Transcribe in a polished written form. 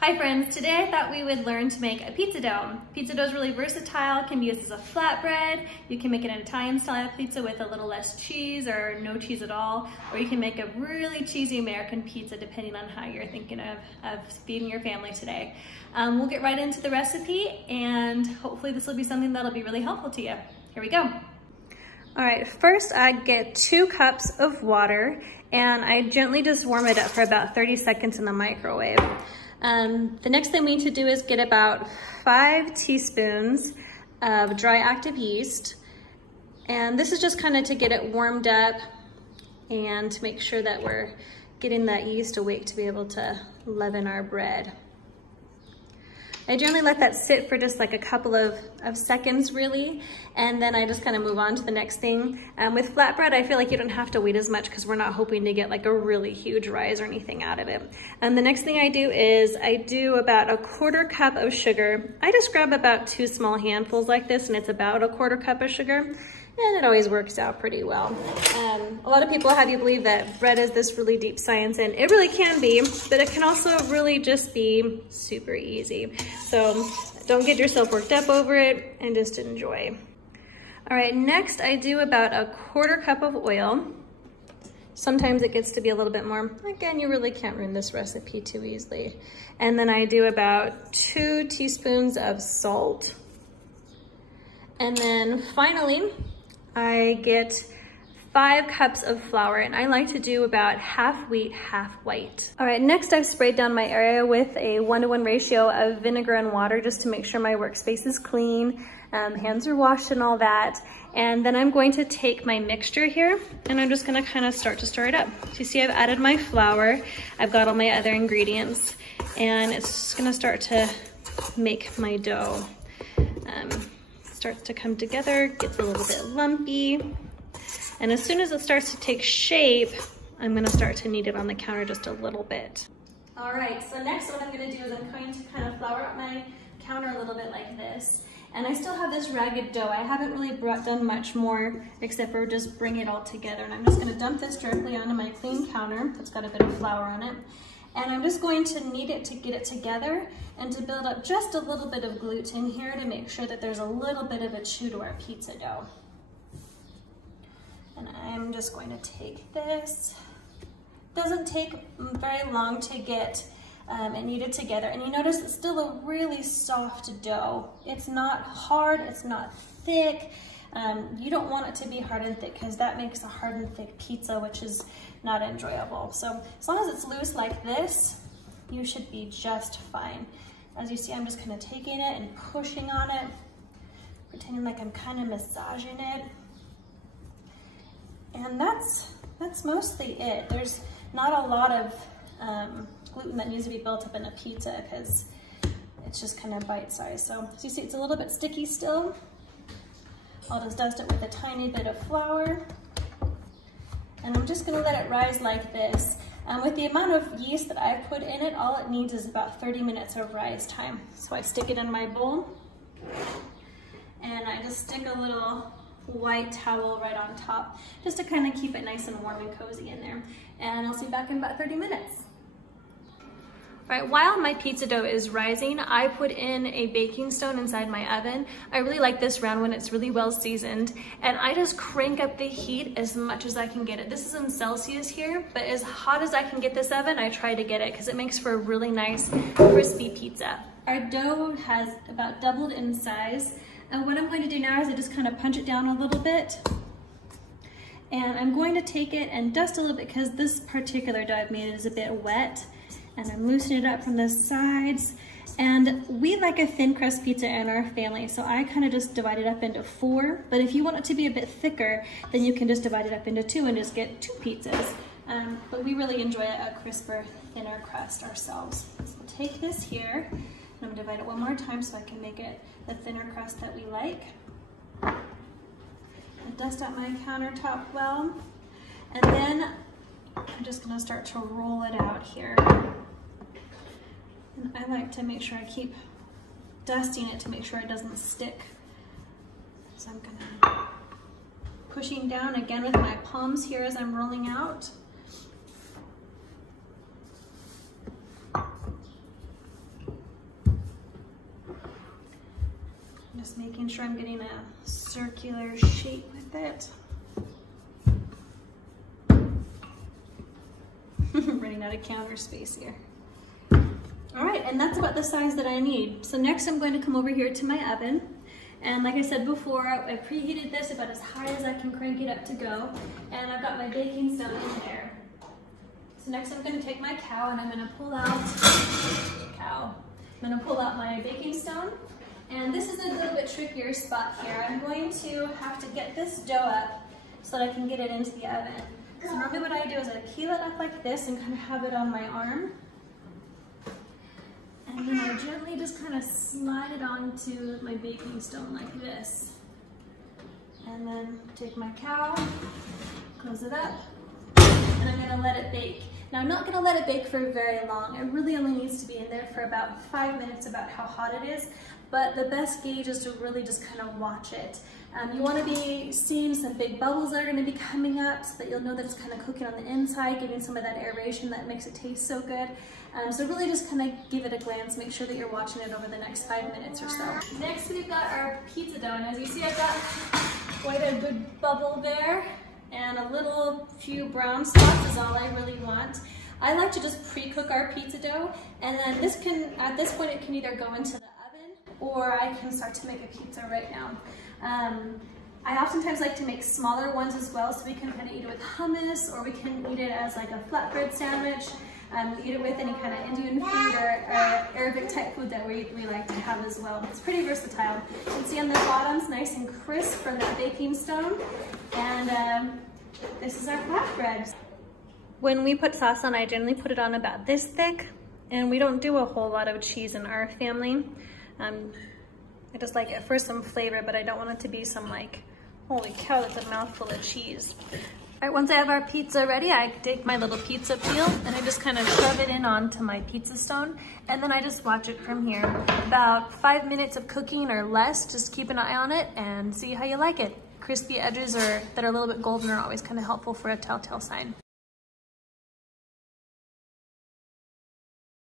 Hi friends, today I thought we would learn to make a pizza dough. Pizza dough is really versatile, can be used as a flatbread. You can make an Italian style pizza with a little less cheese or no cheese at all, or you can make a really cheesy American pizza depending on how you're thinking of feeding your family today. We'll get right into the recipe and hopefully this will be something that'll be really helpful to you. Here we go. All right, first I get 2 cups of water and I gently just warm it up for about 30 seconds in the microwave. The next thing we need to do is get about 5 teaspoons of dry active yeast. And this is just kind of to get it warmed up and to make sure that we're getting that yeast awake to be able to leaven our bread. I generally let that sit for just like a couple of seconds really, and then I just kind of move on to the next thing. With flatbread, I feel like you don't have to wait as much because we're not hoping to get like a really huge rise or anything out of it. And the next thing I do is I do about a 1/4 cup of sugar. I just grab about 2 small handfuls like this and it's about a 1/4 cup of sugar. And it always works out pretty well. A lot of people have you believe that bread is this really deep science, and it really can be, but it can also really just be super easy. So don't get yourself worked up over it and just enjoy. All right, next I do about a 1/4 cup of oil. Sometimes it gets to be a little bit more. Again, you really can't ruin this recipe too easily. And then I do about 2 teaspoons of salt. And then finally, I get 5 cups of flour, and I like to do about half wheat, half white. All right, next I've sprayed down my area with a 1-to-1 ratio of vinegar and water just to make sure my workspace is clean, hands are washed and all that. And then I'm going to take my mixture here and I'm just gonna kind of start to stir it up. So you see I've added my flour, I've got all my other ingredients, and it's just gonna start to make my dough. Starts to come together, gets a little bit lumpy. And as soon as it starts to take shape, I'm gonna start to knead it on the counter just a little bit. All right, so next what I'm gonna do is I'm going to kind of flour up my counter a little bit like this. And I still have this ragged dough. I haven't really done much more except for just bring it all together. And I'm just gonna dump this directly onto my clean counter that's got a bit of flour on it. And I'm just going to knead it to get it together and to build up just a little bit of gluten here to make sure that there's a little bit of a chew to our pizza dough. And I'm just going to take this. Doesn't take very long to get it kneaded together. And you notice it's still a really soft dough. It's not hard, it's not thick. You don't want it to be hard and thick because that makes a hard and thick pizza, which is not enjoyable. So as long as it's loose like this, you should be just fine. As you see, I'm just kind of taking it and pushing on it, pretending like I'm kind of massaging it. And that's mostly it. There's not a lot of gluten that needs to be built up in a pizza because it's just kind of bite-sized. So as you see, it's a little bit sticky still. I'll just dust it with a tiny bit of flour. And I'm just gonna let it rise like this. With the amount of yeast that I've put in it, all it needs is about 30 minutes of rise time. So I stick it in my bowl and I just stick a little white towel right on top just to kind of keep it nice and warm and cozy in there. And I'll see you back in about 30 minutes. All right, while my pizza dough is rising, I put in a baking stone inside my oven. I really like this round one, it's really well seasoned. And I just crank up the heat as much as I can get it. This is in Celsius here, but as hot as I can get this oven, I try to get it because it makes for a really nice crispy pizza. Our dough has about doubled in size. And what I'm going to do now is I just kind of punch it down a little bit. And I'm going to take it and dust a little bit because this particular dough I've made is a bit wet. And I'm loosening it up from the sides. And we like a thin crust pizza in our family, so I kind of just divide it up into 4. But if you want it to be a bit thicker, then you can just divide it up into 2 and just get 2 pizzas. But we really enjoy a crisper, thinner crust ourselves. So I'll take this here, and I'm gonna divide it one more time so I can make it the thinner crust that we like. And dust up my countertop well. And then I'm just gonna start to roll it out here. And I like to make sure I keep dusting it to make sure it doesn't stick. So I'm gonna pushing down again with my palms here as I'm rolling out. Just making sure I'm getting a circular shape with it. Running out of counter space here. All right, and that's about the size that I need. So next I'm going to come over here to my oven. And like I said before, I preheated this about as high as I can crank it up to go. And I've got my baking stone in there. So next I'm going to take my cow and I'm going to pull out my baking stone. And this is a little bit trickier spot here. I'm going to have to get this dough up so that I can get it into the oven. So normally what I do is I peel it up like this and kind of have it on my arm. And then I gently just kind of slide it onto my baking stone like this. And then take my cow, close it up, and I'm gonna let it bake. Now I'm not gonna let it bake for very long. It really only needs to be in there for about 5 minutes, about how hot it is. But the best gauge is to really just kind of watch it. You want to be seeing some big bubbles that are going to be coming up so that you'll know that it's kind of cooking on the inside, giving some of that aeration that makes it taste so good. So really just kind of give it a glance, make sure that you're watching it over the next 5 minutes or so. Next we've got our pizza dough, and as you see I've got quite a good bubble there, and a little few brown spots is all I really want. I like to just pre-cook our pizza dough, and then at this point it can either go into the oven or I can start to make a pizza right now. I oftentimes like to make smaller ones as well, so we can kind of eat it with hummus, or we can eat it as like a flatbread sandwich, eat it with any kind of Indian food or Arabic type food that we like to have as well. It's pretty versatile. You can see on the bottom's nice and crisp from that baking stone, and this is our flatbread. When we put sauce on, I generally put it on about this thick, and we don't do a whole lot of cheese in our family. I just like it for some flavor, but I don't want it to be some like, holy cow, that's a mouthful of cheese. All right, once I have our pizza ready, I take my little pizza peel and I just kind of shove it in onto my pizza stone, and then I just watch it from here. About 5 minutes of cooking or less, just keep an eye on it and see how you like it. Crispy edges that are a little bit golden are always kind of helpful for a telltale sign.